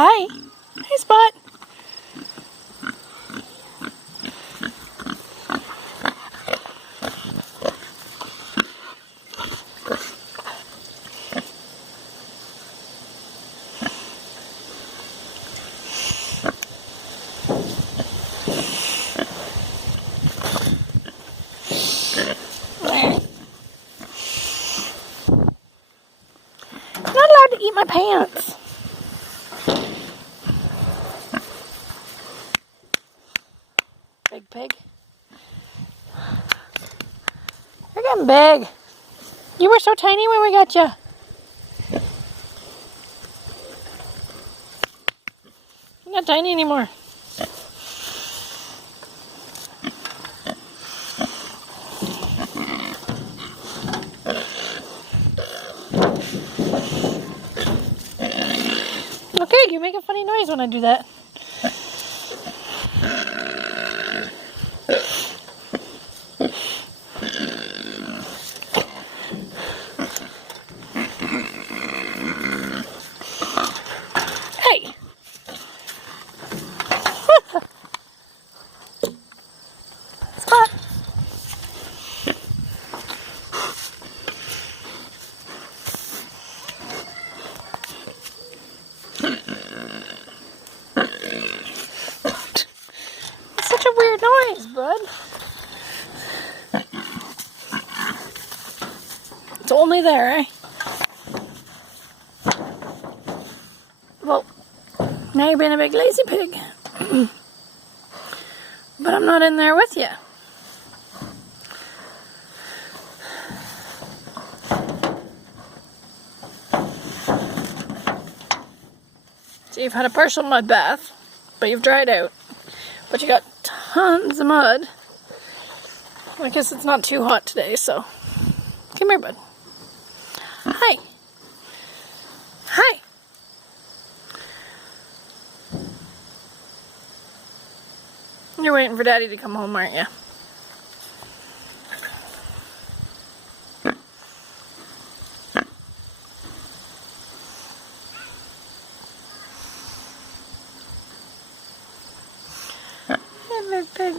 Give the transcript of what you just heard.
Hi. Hey, Spot. I'm not allowed to eat my pants. Big pig. You're getting big. You were so tiny when we got you. You're not tiny anymore. Okay, you make a funny noise when I do that. Hey! Spot! It's such a weird noise, bud. It's only there, eh? Well, now you're being a big lazy pig. But I'm not in there with you. So you've had a partial mud bath, but you've dried out. But you got tons of mud. I guess it's not too hot today, so come here, bud. Hi. Hi. You're waiting for Daddy to come home, aren't you? Hey, big pig.